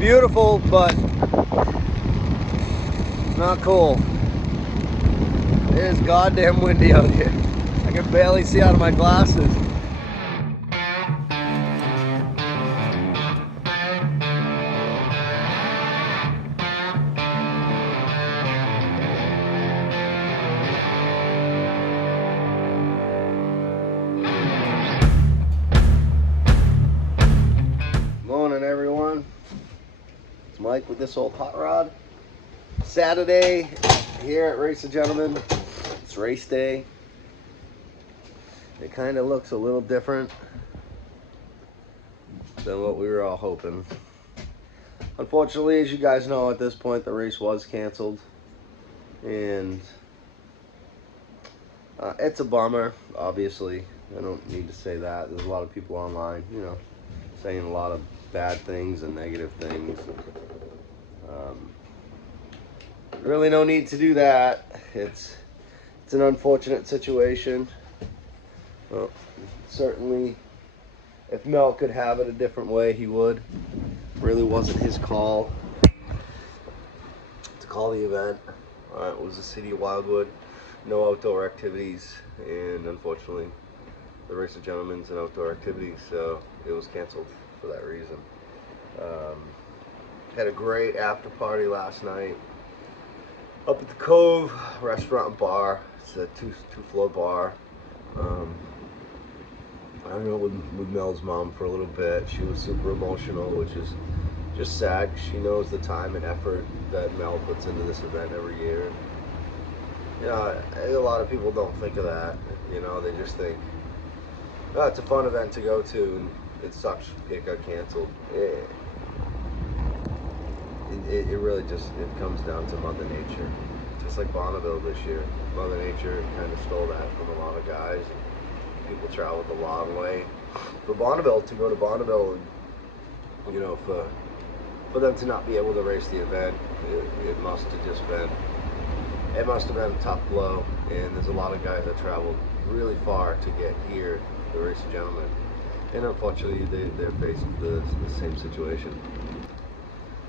beautiful, but not cool. It is goddamn windy out here. I can barely see out of my glasses. Morning, everyone. It's Mike with this old hot rod. Saturday here at Race of Gentlemen. It's race day. It kind of looks a little different than what we were all hoping. Unfortunately, as you guys know, at this point the race was canceled, and it's a bummer. Obviously, I don't need to say that. There's a lot of people online, you know, saying a lot of bad things and negative things. Really no need to do that. It's an unfortunate situation. Well, certainly if Mel could have it a different way, he would. Really wasn't his call to call the event. It was the city of Wildwood, no outdoor activities, and unfortunately the Race of Gentlemen's an outdoor activity, so it was canceled for that reason. Had a great after party last night up at the Cove restaurant and bar. It's a two-floor bar. I hung out with Mel's mom for a little bit. She was super emotional, which is just sad. She knows the time and effort that Mel puts into this event every year. You know, a lot of people don't think of that. You know, they just think, oh, it's a fun event to go to, and it sucks it got canceled. It really just, it comes down to Mother Nature. Just like Bonneville this year. Mother Nature kind of stole that from a lot of guys. People traveled a long way for Bonneville, to go to Bonneville, and, you know, for them to not be able to race the event, it must have just been, it must have been a tough blow. And there's a lot of guys that traveled really far to get here, the Race of Gentlemen, and unfortunately they're facing the same situation.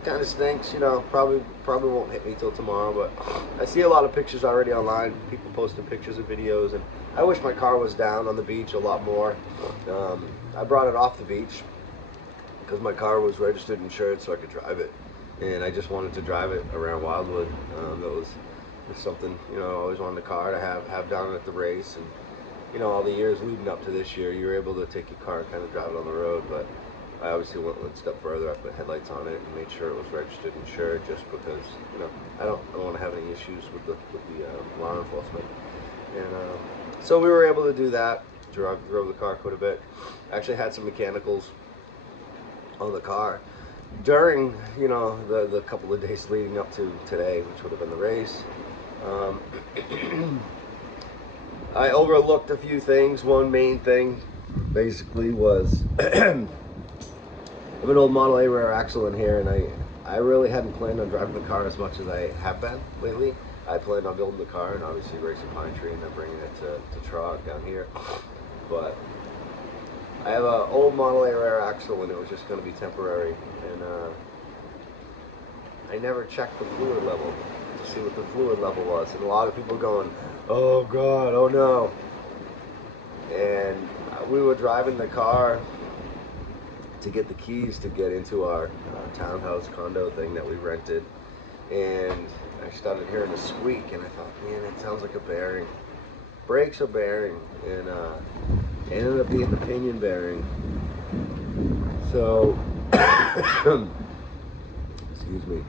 Kind of stinks, you know. Probably won't hit me till tomorrow, but I see a lot of pictures already online, people posting pictures and videos, and I wish my car was down on the beach a lot more. I brought it off the beach because my car was registered and insured so I could drive it, and I just wanted to drive it around Wildwood. That was something, you know, I always wanted a car to have down at the race. And you know, all the years leading up to this year, you were able to take your car and kind of drive it on the road, but I obviously went one step further. I put headlights on it and made sure it was registered and insured, just because, you know, I don't want to have any issues with the law enforcement. And so we were able to do that. Drove the car quite a bit. Actually had some mechanicals on the car during, you know, the couple of days leading up to today, which would have been the race. I overlooked a few things. One main thing basically was I have an old Model A rear axle in here, and I really hadn't planned on driving the car as much as I have been lately. I planned on building the car and obviously racing Pine Tree and then bringing it to Trog down here. But I have an old Model A rear axle, and it was just going to be temporary. And I never checked the fluid level to see what the fluid level was. And a lot of people going, oh God, oh no. And we were driving the car to get the keys to get into our townhouse condo thing that we rented, and I started hearing a squeak, and I thought, man, it sounds like a bearing. Brakes are bearing, and it ended up being the pinion bearing. So, excuse me,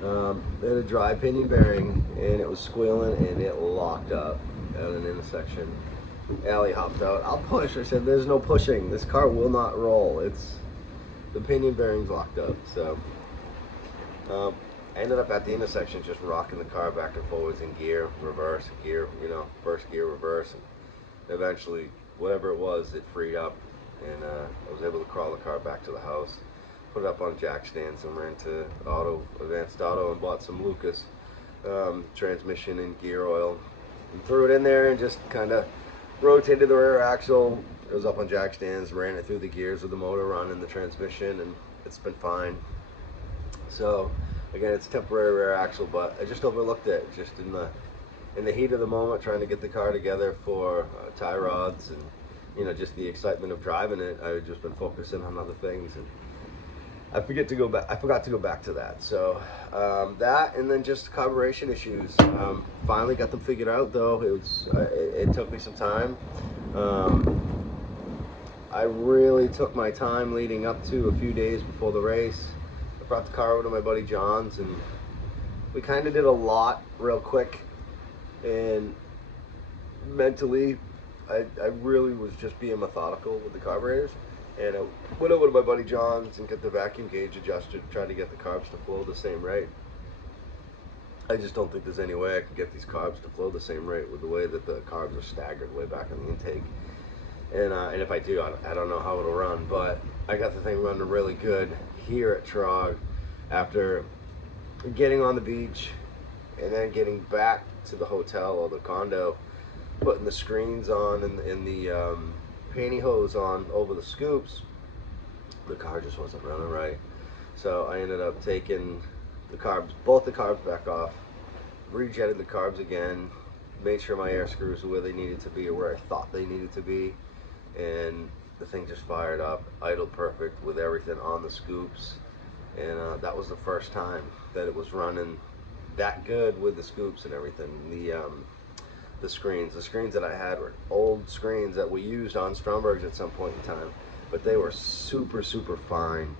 they had a dry pinion bearing, and it was squealing, and it locked up at an intersection. Allie hopped out. I'll push. I said, there's no pushing. This car will not roll. It's the pinion bearing's locked up. So I ended up at the intersection just rocking the car back and forwards in gear, reverse, gear, you know, first gear, reverse, and eventually whatever it was, it freed up, and I was able to crawl the car back to the house, put it up on jack stands, and ran to Advanced Auto and bought some Lucas transmission and gear oil, and threw it in there and just kind of rotated the rear axle. It was up on jack stands, ran it through the gears with the motor running the transmission, and it's been fine. So again, it's a temporary rear axle, but I just overlooked it just in the heat of the moment, trying to get the car together for TYROGs and, you know, just the excitement of driving it. I've just been focusing on other things, and I forgot to go back to that. So that, and then just carburation issues. Finally got them figured out, though. It took me some time. I really took my time leading up to a few days before the race. I brought the car over to my buddy John's, and we kind of did a lot real quick. And mentally, I really was just being methodical with the carburetors. And I went over to my buddy John's and get the vacuum gauge adjusted, try to get the carbs to flow the same rate. I just don't think there's any way I can get these carbs to flow the same rate with the way that the carbs are staggered way back in the intake. And if I do, I don't know how it'll run. But I got the thing running really good here at Trog after getting on the beach and then getting back to the hotel or the condo, putting the screens on and the pantyhose on over the scoops. The car just wasn't running right. So I ended up taking the carbs, both the carbs back off, rejetted the carbs again, made sure my air screws were where they needed to be or where I thought they needed to be, and the thing just fired up, idled perfect with everything on the scoops. And that was the first time that it was running that good with the scoops and everything. The screens that I had were old screens that we used on Stromberg's at some point in time, but they were super fine.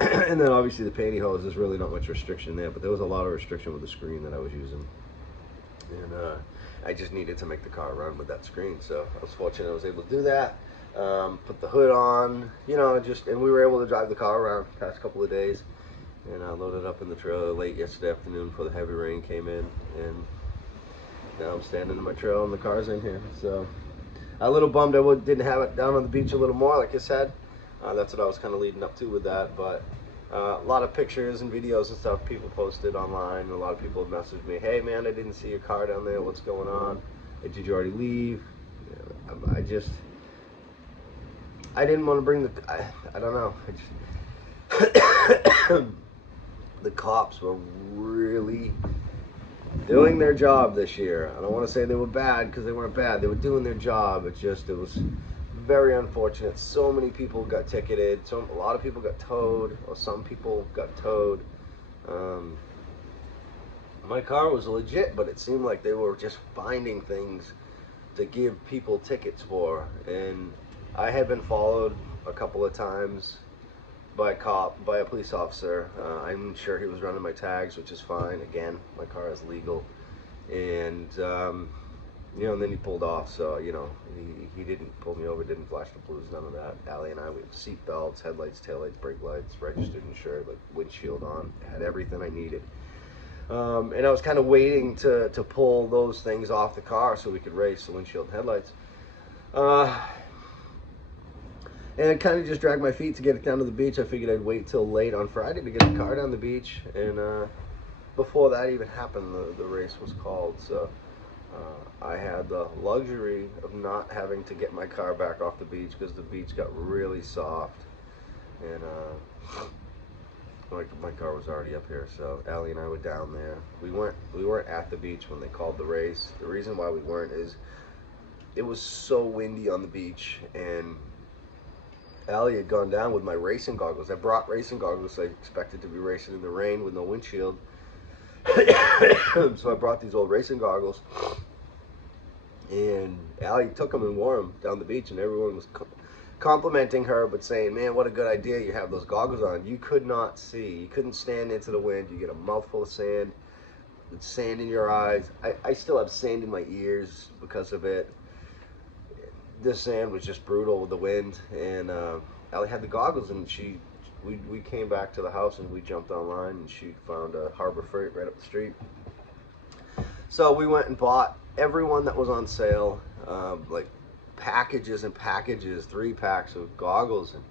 And then obviously the pantyhose, there's really not much restriction there, but there was a lot of restriction with the screen that I was using. And I just needed to make the car run with that screen, so I was fortunate I was able to do that. Put the hood on, you know, and we were able to drive the car around the past couple of days. And I loaded up in the trailer late yesterday afternoon before the heavy rain came in, and now I'm standing in my trailer and the car's in here. So a little bummed I didn't have it down on the beach a little more, like I said. That's what I was kind of leading up to with that. But a lot of pictures and videos and stuff people posted online, and a lot of people have messaged me, hey man, I didn't see your car down there, what's going on? Did you already leave? I didn't want to bring I don't know. The cops were really doing their job this year. I don't want to say they were bad, because they weren't bad. They were doing their job. It was very unfortunate. So many people got ticketed. A lot of people got towed, or some people got towed. My car was legit, but it seemed like they were just finding things to give people tickets for. And I had been followed a couple of times by a police officer. I'm sure he was running my tags, which is fine. Again, my car is legal. And you know, and then he pulled off. So, you know, he didn't pull me over, didn't flash the blues, none of that. Allie and I, we have seat belts, headlights, taillights, brake lights, registered, insured, like windshield on, had everything I needed. And I was kind of waiting to pull those things off the car so we could race, the windshield and headlights. And I kind of just dragged my feet to get it down to the beach. I figured I'd wait till late on Friday to get the car down the beach. And before that even happened, the race was called. So I had the luxury of not having to get my car back off the beach, because the beach got really soft. And my car was already up here. So Allie and I were down there. We weren't at the beach when they called the race. The reason why we weren't is it was so windy on the beach, and Allie had gone down with my racing goggles. I brought racing goggles, so I expected to be racing in the rain with no windshield. So I brought these old racing goggles, and Allie took them and wore them down the beach, and everyone was complimenting her, but saying, man, what a good idea you have those goggles on. You could not see. You couldn't stand into the wind. You get a mouthful of sand. It's sand in your eyes. I still have sand in my ears because of it. This sand was just brutal with the wind. And Allie had the goggles, and we came back to the house, and we jumped online, and she found a Harbor Freight right up the street. So we went and bought everyone that was on sale, like packages and packages, 3 packs of goggles, and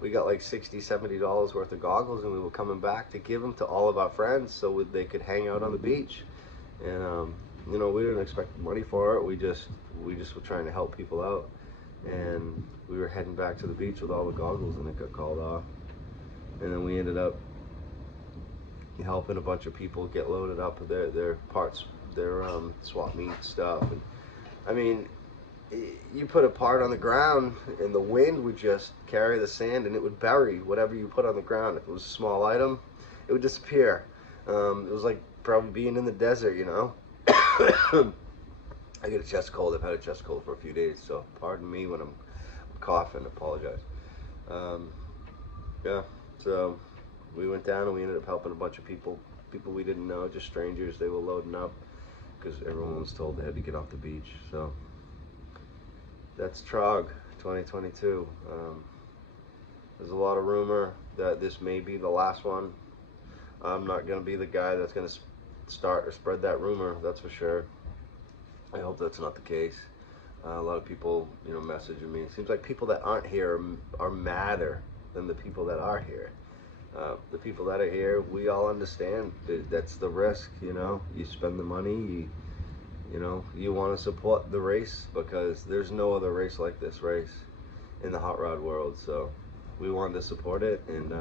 we got like $60–70 worth of goggles, and we were coming back to give them to all of our friends so they could hang out on the beach. And you know, we didn't expect money for it. We just were trying to help people out, and we were heading back to the beach with all the goggles, and it got called off. And then we ended up helping a bunch of people get loaded up with their parts, their swap meet stuff. And I mean, you put a part on the ground and the wind would just carry the sand and it would bury whatever you put on the ground. If it was a small item, it would disappear. It was like probably being in the desert, you know. I get a chest cold. I've had a chest cold for a few days, so pardon me when I'm coughing. Apologize. Yeah, so we went down and we ended up helping a bunch of people we didn't know, just strangers. They were loading up because everyone was told they had to get off the beach. So that's Trog 2022. There's a lot of rumor that this may be the last one. I'm not going to be the guy that's going to start or spread that rumor, that's for sure. I hope that's not the case. A lot of people, you know, messaging me. It seems like people that aren't here are madder than the people that are here. The people that are here, we all understand that's the risk, you know. You spend the money, you know, you want to support the race because there's no other race like this race in the hot rod world. So we wanted to support it and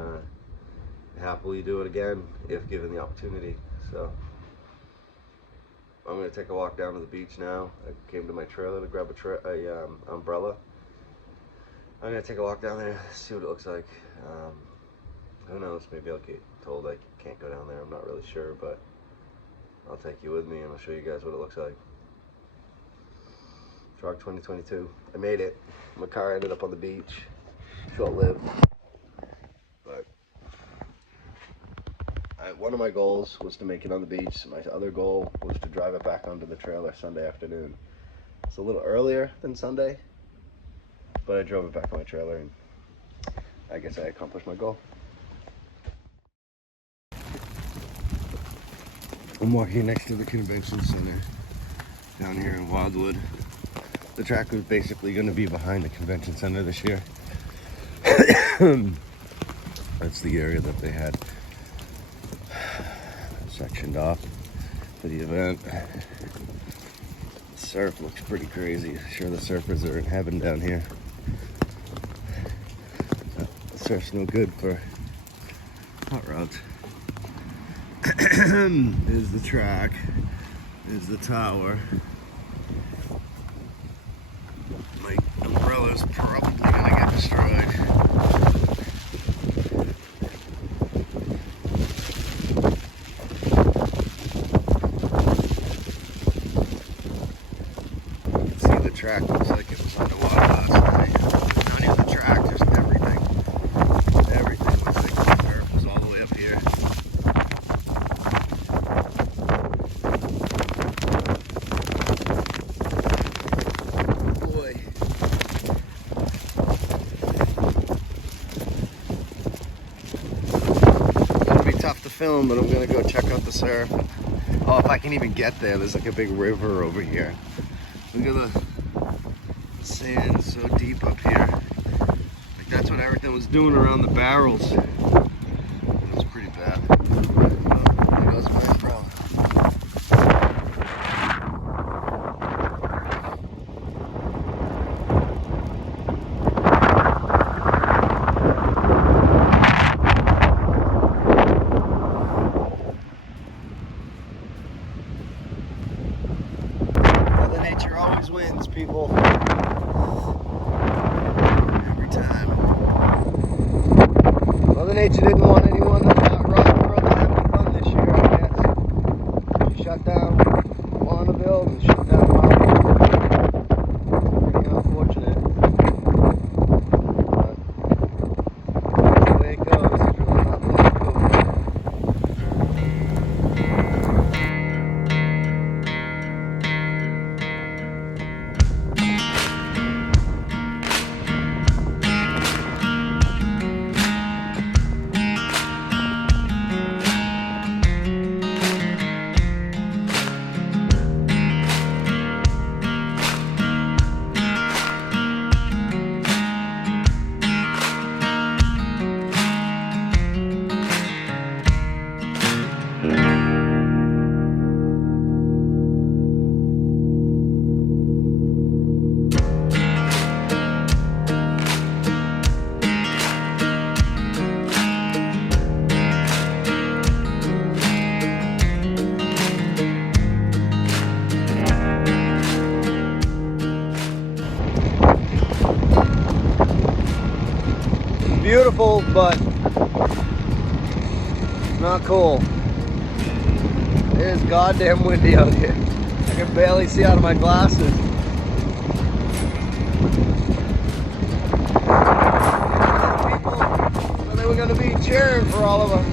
happily do it again if given the opportunity. So I'm going to take a walk down to the beach now. I came to my trailer to grab a umbrella. I'm going to take a walk down there, see what it looks like. Who knows, maybe I'll get told I can't go down there. I'm not really sure, but I'll take you with me and I'll show you guys what it looks like. Trog 2022. I made it. My car ended up on the beach. Short-lived. But one of my goals was to make it on the beach. My other goal was to drive it back onto the trailer Sunday afternoon. It's a little earlier than Sunday, but I drove it back on my trailer and I guess I accomplished my goal. I'm walking next to the convention center down here in Wildwood. The track was basically going to be behind the convention center this year. That's the area that they had sectioned off for the event. The surf looks pretty crazy. Sure, the surfers are in heaven down here. The surf's no good for hot rods. There's the track. There's the tower. My umbrella's probably gonna get destroyed. You can see the track looks like it was underwater last night. Not even the track, just everything. Everything looks like the surf was all the way up here. Film, but I'm gonna go check out the surf. Oh, if I can even get there, there's like a big river over here. Look at the sand so deep up here. Like that's what everything was doing around the barrels. It was pretty bad. Oh, there goes my umbrella. Nature always wins, people. Every time. Mother Nature didn't want anyone in the hot rod world to have any fun this year, I guess. She shut down Bonneville and shut down Wildwood. Pretty unfortunate. But the way it goes, it's really not looking cool. beautiful, but not cool. It is goddamn windy out here. I can barely see out of my glasses. People, so they were going to be cheering for all of us.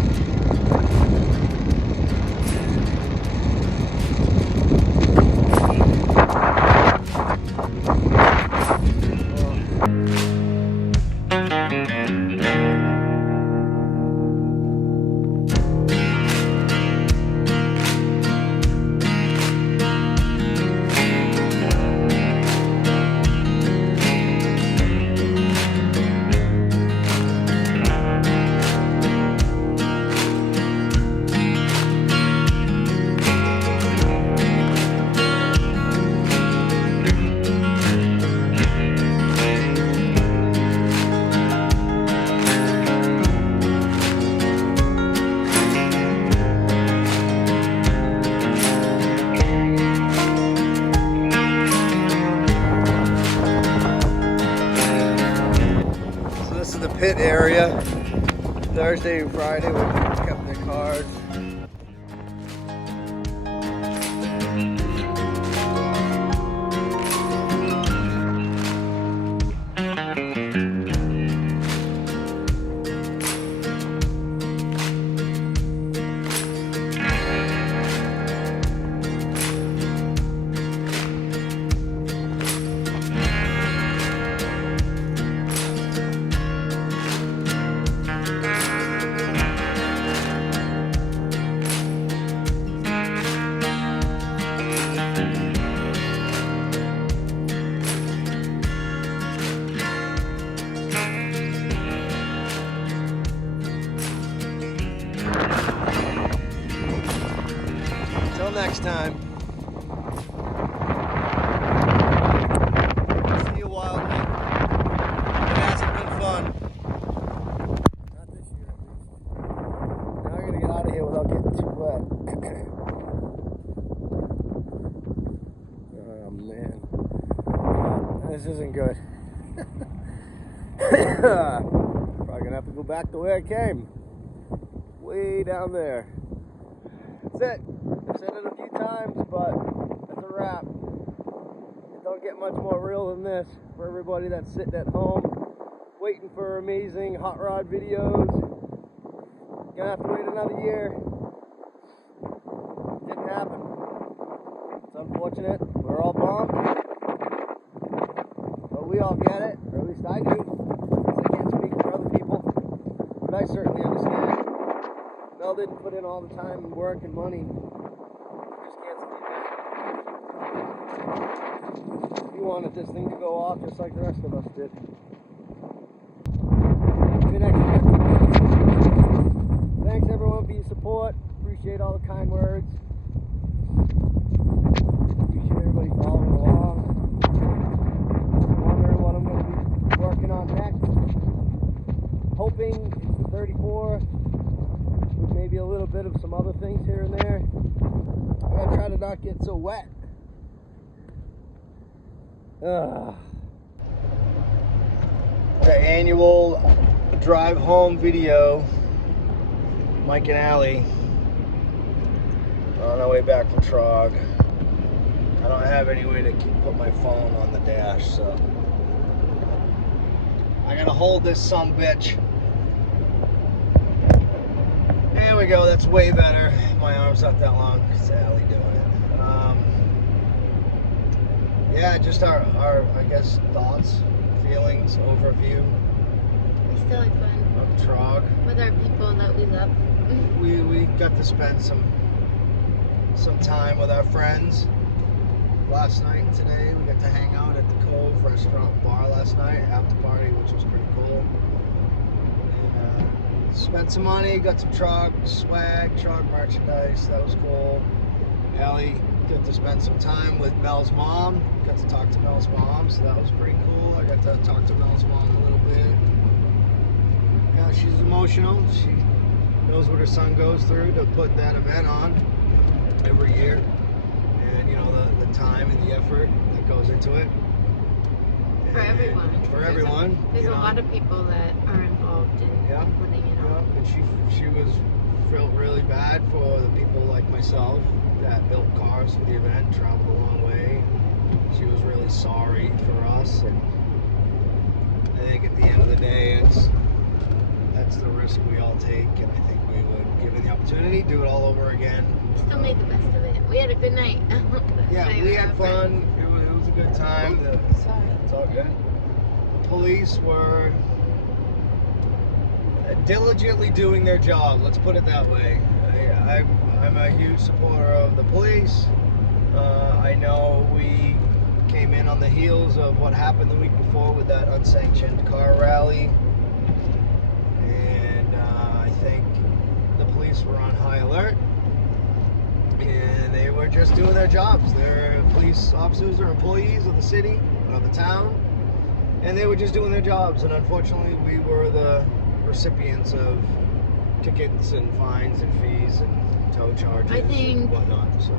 Pit area. Thursday and Friday we kept their cars. Next time. See you, Wildwood. It hasn't been fun. Not this year, at least. Now we're gonna get out of here without getting too wet. Oh man, this isn't good. Probably gonna have to go back to where I came. Way down there. That's it. I've said it a few times, but that's a wrap. It don't get much more real than this for everybody that's sitting at home waiting for amazing hot rod videos. Gonna have to wait another year. Didn't happen. It's unfortunate. We're all bummed, but we all get it, or at least I do. I can't speak for other people, but I certainly understand. Mel didn't put in all the time and work and money. He wanted this thing to go off just like the rest of us did. Maybe next year. Thanks everyone for your support. Appreciate all the kind words. Appreciate everybody following along. Wondering what I'm going to be working on next. Hoping it's the 34 with maybe a little bit of some other things here and there. I'm going to try to not get so wet. The annual drive home video, Mike and Allie on our way back from Trog. I don't have any way to put my phone on the dash, so I gotta hold this sumbitch. There we go, that's way better. My arm's not that long, it's Allie doing it. Yeah, just our I guess thoughts, feelings, overview. We still had fun of Trog with our people that we love. We got to spend some time with our friends last night and today. We got to hang out at the Cove Restaurant and Bar last night, after party, which was pretty cool. And, spent some money, got some Trog swag, Trog merchandise. That was cool. Allie got to spend some time with Mel's mom. Got to talk to Mel's mom, so that was pretty cool. I got to talk to Mel's mom a little bit. She's emotional. She knows what her son goes through to put that event on every year, and you know the time and the effort that goes into it. For everyone. For everyone. There's a lot of people that are involved. worked and Yeah. putting it on. And she felt really bad for the people like myself that built cars for the event, traveled a long way. She was really sorry for us, and I think at the end of the day, that's the risk we all take, and I think we would, given the opportunity, do it all over again. Still made the best of it. We had a good night. Yeah, we had fun. It was a good time. Sorry. It's all good. The police were diligently doing their job. Let's put it that way. I'm a huge supporter of the police. I know we came in on the heels of what happened the week before with that unsanctioned car rally, and I think the police were on high alert, and they were just doing their jobs. They're police officers or employees of the city, of the town, and they were just doing their jobs, and unfortunately we were the recipients of tickets and fines and fees and tow charges and whatnot. So,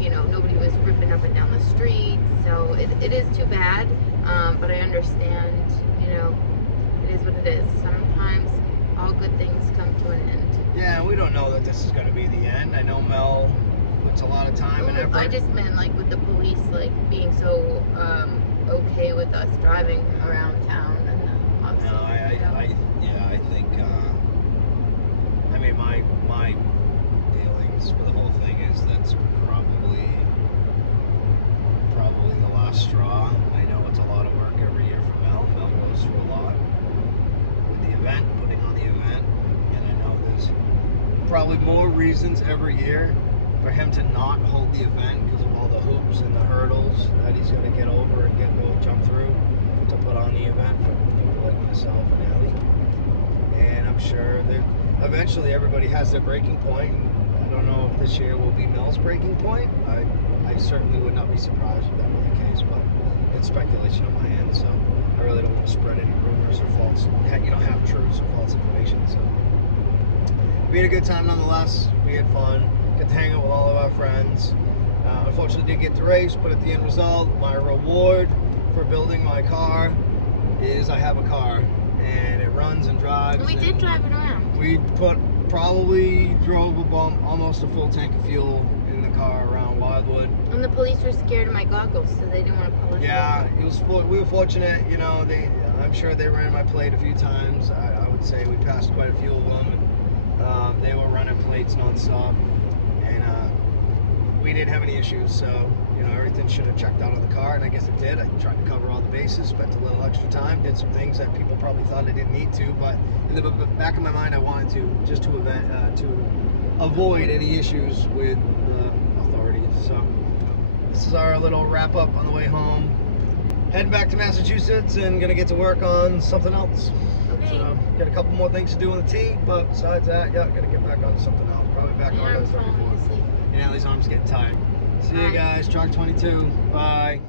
you know, nobody was ripping up and down the street, so it is too bad, but I understand, you know, it is what it is. Sometimes all good things come to an end. yeah, we don't know that this is going to be the end. I know Mel puts a lot of time and effort. I just meant like with the police like being so okay with us driving around town and obviously. No, I think. I mean, my dealings with the whole thing is that's probably the last straw. I know it's a lot of work every year for Mel. Mel goes through a lot with the event, putting on the event, and I know there's probably more reasons every year for him to not hold the event because of all the hoops and the hurdles that he's going to get over and jump through to put on the event for people like myself and Ellie. And I'm sure that eventually everybody has their breaking point. I don't know if this year will be Mel's breaking point. I certainly would not be surprised if that were the case, but it's speculation on my end, so I really don't want to spread any rumors or false, half truths or false information. So we had a good time nonetheless. We had fun. Got to hang out with all of our friends. Unfortunately, didn't get to race, but at the end result, my reward for building my car is I have a car, and it runs and drives. We did drive it around. We probably drove almost a full tank of fuel in the car around Wildwood. And the police were scared of my goggles, so they didn't want to pull us over. We were fortunate, I'm sure they ran my plate a few times. I would say we passed quite a few of them, and they were running plates nonstop, and we didn't have any issues, so everything should have checked out on the car, and I guess it did. I tried to cover all the bases, spent a little extra time, did some things that people probably thought I didn't need to, but in the back of my mind I wanted to avoid any issues with the authorities. So this is our little wrap up on the way home. Heading back to Massachusetts and gonna get to work on something else. Okay. So got a couple more things to do on the tee, but besides that, gotta get back on something else. Probably back on My to arm's the falling 34. asleep. And Ellie's arm's getting tired. See you guys, Trog 22. Bye.